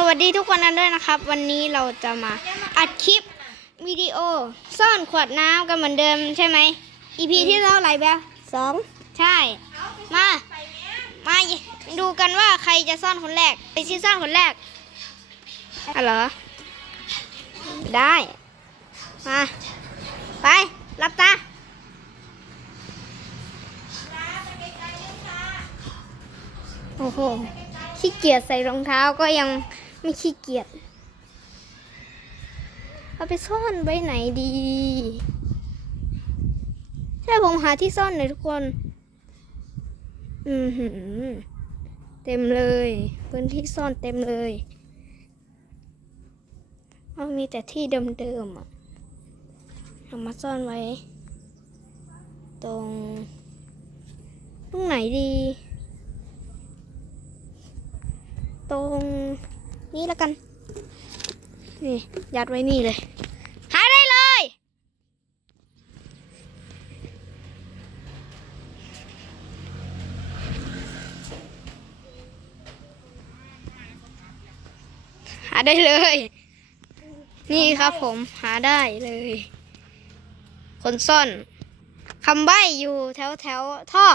สวัสดีทุกคนกันด้วยนะครับ วันนี้เราจะมาอัดคลิปวิดีโอซ่อนขวดน้ำกันเหมือนเดิมใช่ไหม EP ที่เท่าไหร่แบ๊สองใช่ มามาดูกันว่าใครจะซ่อนคนแรกไปที่ซ่อนคนแรกอะเหรอได้มาไปรับตาโอ้โหขี้เกียจใส่รองเท้าก็ยัง ไม่ขี้เกียจเอาไปซ่อนไว้ไหนดีช่ผมหาที่ซ่อนหน่อยทุกคน อือหือ เต็มเลย พื้นที่ซ่อนเต็มเลยเอามีแต่ที่เดิมๆอะเอามาซ่อนไว้ ตรง ตรงไหนดี ตรง นี้แล้วกัน นี่ ยัดไว้นี่เลย หาได้เลย หาได้เลย นี่ครับผมหาได้เลย คนซ่อนคำใบ้อยู่แถวแถวๆท่อ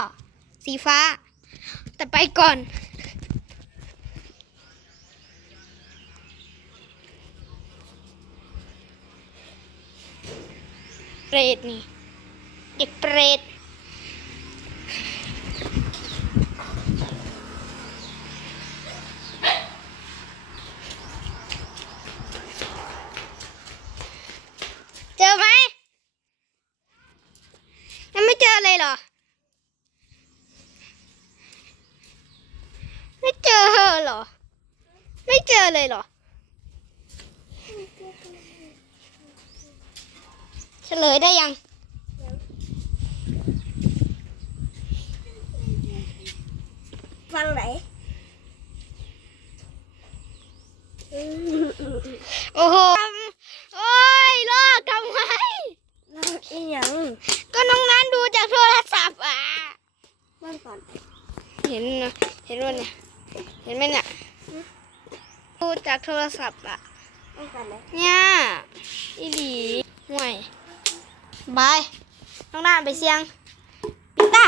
สีฟ้า แต่ไปก่อน เป รตนี่ เด็กเปรตเจอไหมยังไม่เจอเลยเหรอ ไม่เจอเหรอ ไม่เจอเลยเหรอ เฉ ลยได้ยัง ฟังไหน โอ้โหทำโอ้ยลอกทำไมเราอีหยังก็น้องนั้นดูจากโทรศัพท์อะบ้านก่อน เห็นนะเห็นว่าเนี่ย เห็นไหมเนี่ย ดูจากโทรศัพท์อะบ้านก่อนไหนเนี่ยอีหลีห่วย บายน้องด้านไปเสียงปิดตา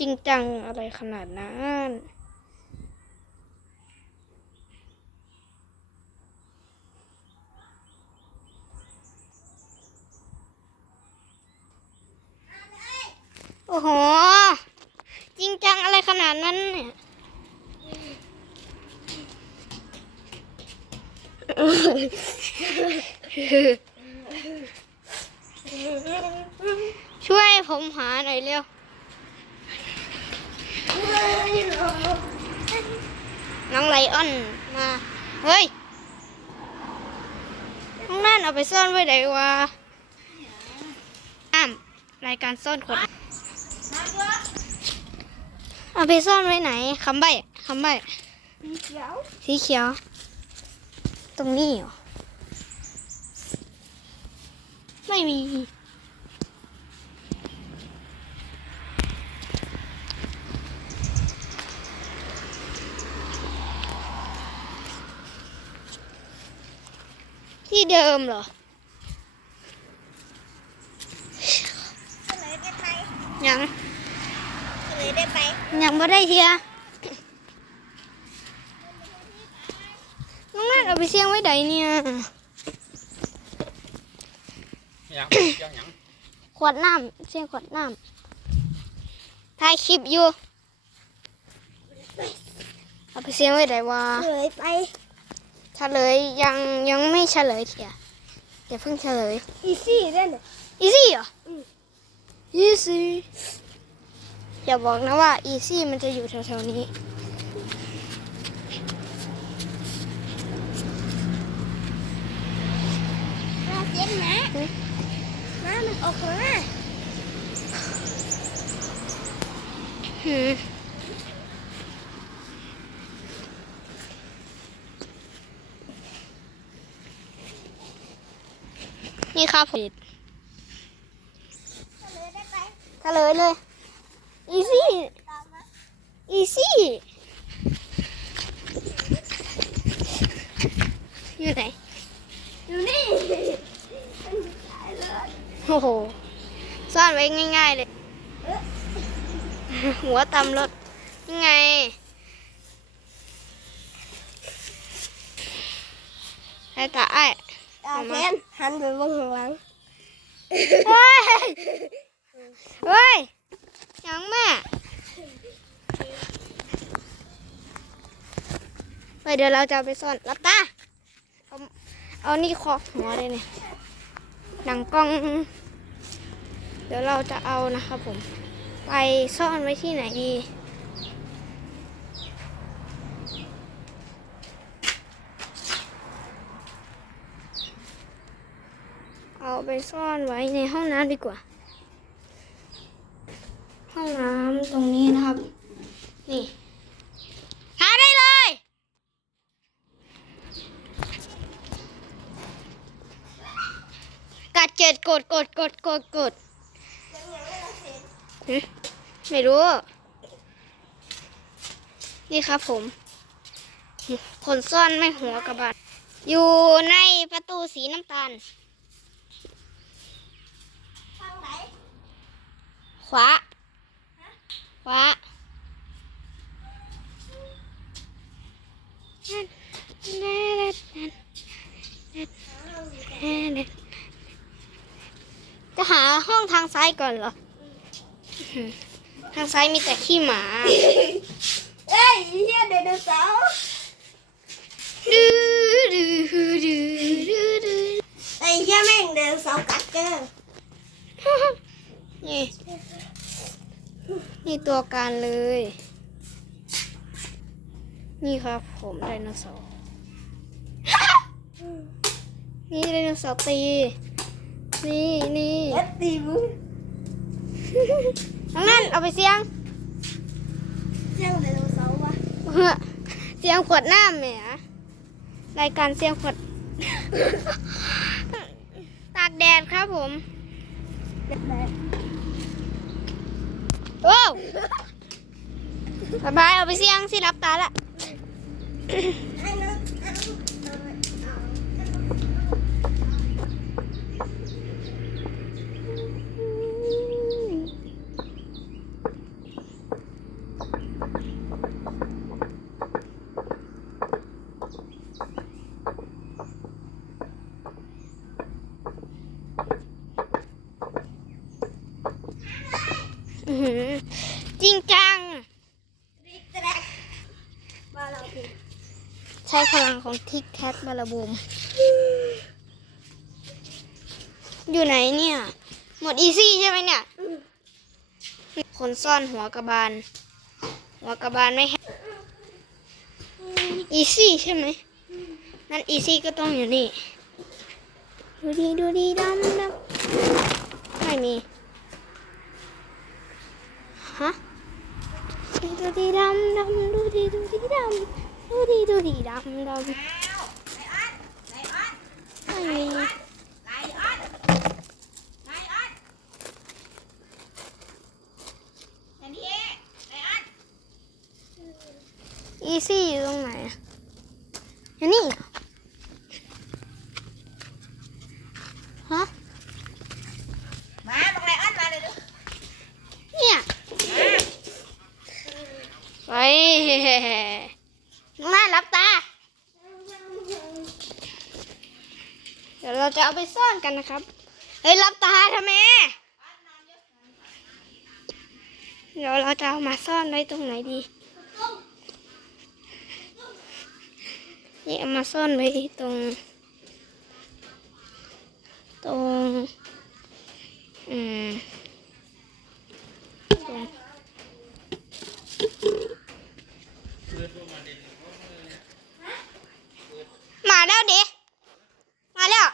จริงจังอะไรขนาดนั้น โอ้โห จริงจังอะไรขนาดนั้นเนี่ย ช่วยผมหาหน่อยเร็ว น้องไลออนมา เฮ้ย น้องนั่นเอาไปซ่อนไว้ไหนวะอ้ามรายการซ่อนขวดเอาไปซ่อนไว้ไหนคำใบ้คำใบ้สีเขียว สีเขียว ตรงนี้เหรอ ไม่มี ที่เดิมเหรอเฉลยได้ไปยังเฉลยได้ไปยังไม่ได้เทีย น้องนั่นเอาไปเสี่ยงไว้ไหนเนี่ยยังยังยังขวดน้ำเสี่ยงขวดน้ำถ่ายคลิปอยู่เอาไปเสี่ยงไว้ไหนวะเฉลยไปเฉลยยังยังไม่เฉลยเทียอย่าเพิ่งเฉลยอีซี่ได้เลยอีซี่เหรออืมอีซี่อย่าบอกนะว่าอีซี่มันจะอยู่แถวๆนี้ น้ามันออกมาหืนี่ครับผิดทะเลยเลยอีซี่อีซี่อยู่ไหน โอ้โห ซ่อนไว้ง่าย ๆ เลย หัวตำรถยังไง ไอ้ตาไอ้ตาแฟนหันไปเบนข้างหลัง เฮ้ย เฮ้ย ยังแม่เฮ้ยเดี๋ยวเราจะเอาไปซ่อนรับตา เอา เอานี่ครอบหัวเลยเนี่ย หนังกล้อง เดี๋ยวเราจะเอานะครับผม ไปซ่อนไว้ที่ไหนดีเอาไปซ่อนไว้ในห้องน้ำดีกว่า ห้องน้ำตรงนี้นะครับ นี่หาได้เลย กัด เจ็ดกดกดกดกดกดหึไม่รู้ นี่ครับผม คนซ่อนไม่หัวกระบาดอยู่ในประตูสีน้ำตาลทางไหนขวาขวา จะหาห้องทางซ้ายก่อนเหรอ ทางซ้ายมีแต่ขี้หมา เอ้ยเฮียไดโนเสาร์ดื้อดื้อดื้อดื้อดื้อไอ้เฮียแม่งไดโนเสาร์กัดเจอนี่ นี่ตัวการเลย นี่ครับผมไดโนเสาร์ นี่ไดโนเสาร์ตี นี่นี่เอ็ดตีมึงทั้งนั้นเอาไปเสียง เสียงไดโนเสาร์วะเฮ้อเสียงขวดน้ำแหมรายการเสียงขวด ตากแดดครับผมเด็ดแดดโอ้วสบายเอาไปเสียงสิรับตาละ ไอ้น้องเอาเอา อื้อหือ จริงจังรีบแตรกมาเราทีใช้พลังของทิกแท็กบาลาบูม อยู่ไหนเนี่ย หมดอีซี่ใช่ไหมเนี่ย คนซ่อนหัวกระบาล หัวกระบาลไม่ให้อีซี่ใช่ไหม นั่นอีซี่ก็ต้องอยู่นี่ ดูดีดูดีดำดำไม่มี ฮะดูดีดำดำดูดีดูดีดำดูดีดูดีดำดำไม่มีอีซี่อยู่ตรงไหนอะอยู่นี่เหรอฮะ มาบอกไลออนมาเลยดู เนี่ยไปน้องน่ารับตา เดี๋ยวเราจะเอาไปซ่อน กันนะครับ เฮ้ยรับตาทำไม เดี๋ยวเราจะเอามาซ่อนไว้ตรงไหนดี นี่เอามาซ่อนไว้ตรง ตรง อืมตรงมาแล้วเด็มาแล้ว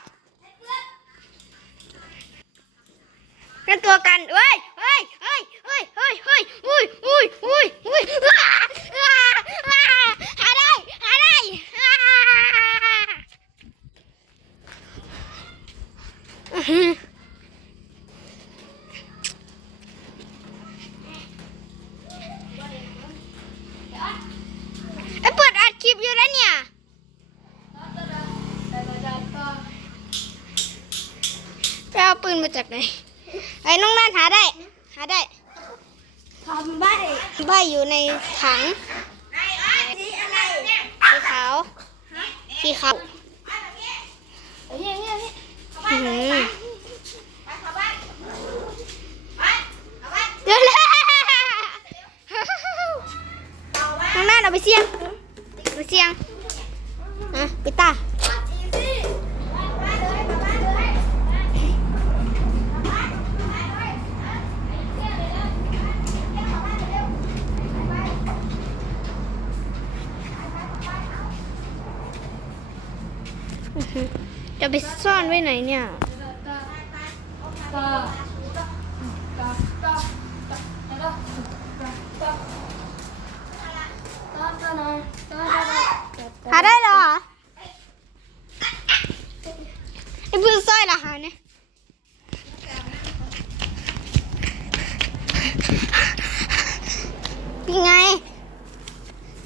นั่นตัวกันเฮ้ยเฮ้ยเฮ้ยเฮ้ยเฮ้ยเฮ้ยอุ้ยอุ้ยอุ้ยอุ้ยอ้าอ้าอ้าหาได้หาได้อ้า ปืนมา จากไหนไอ้น้องนั่นหาได้ หาได้ทำใบใบอยู่ในถังสีอะไรสีขาวสีขาวเฮ้ยเฮ้ยอื้อหือเดี๋ยวเลยน้องนั่นเอาไปเสี่ยงเอาไปเสี่ยงอะปิดตา จะไปซ่อนไว้ไหนเนี่ย หาได้เหรอไอ้ปืนสร้อยละหาเนี่ยนี่ไง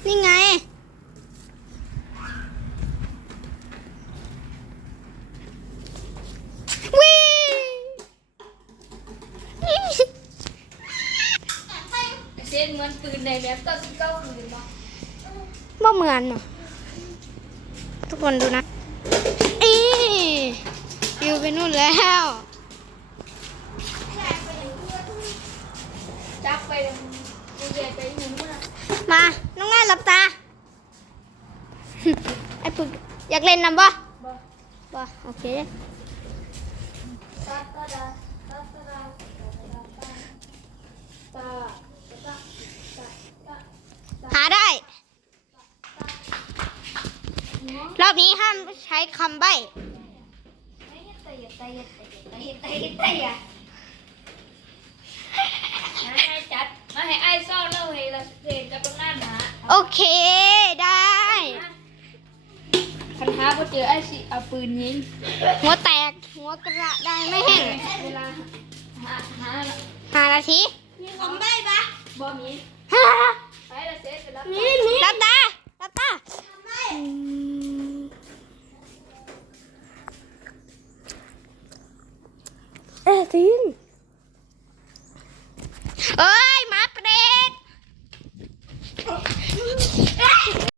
นี่ไง วิ่ง เส้นเหมือนปืนในแบบต้นเก้าคืนเนาะ บ่เหมือนอะทุกค นดูนะ อีอยู่ไปนู่นแล้วจับไปไปมา น้องงานหลับตา ไอ้ปึกอยากเล่นน้ำบ่บ่โอเคตาตาตาตาตาตาตาตา หาได้ รอบนี้ห้ามใช้คำใบ้เตะเตะเตะเตะเตะเตะให้จัดมาให้ไอ้ซ่อนแล้วให้ละเด็กจะเป็นหน้าหนาโอเคได้คันท้าพอเจอไอ้สิเอาปืนยิงหัวแตกหัวกระได้ไม่แห้งเวลาหาหาหานาทีมีของได้ปะบ่มีไปละเสร็จแล้วหลับตาหลับตา ซินเอ้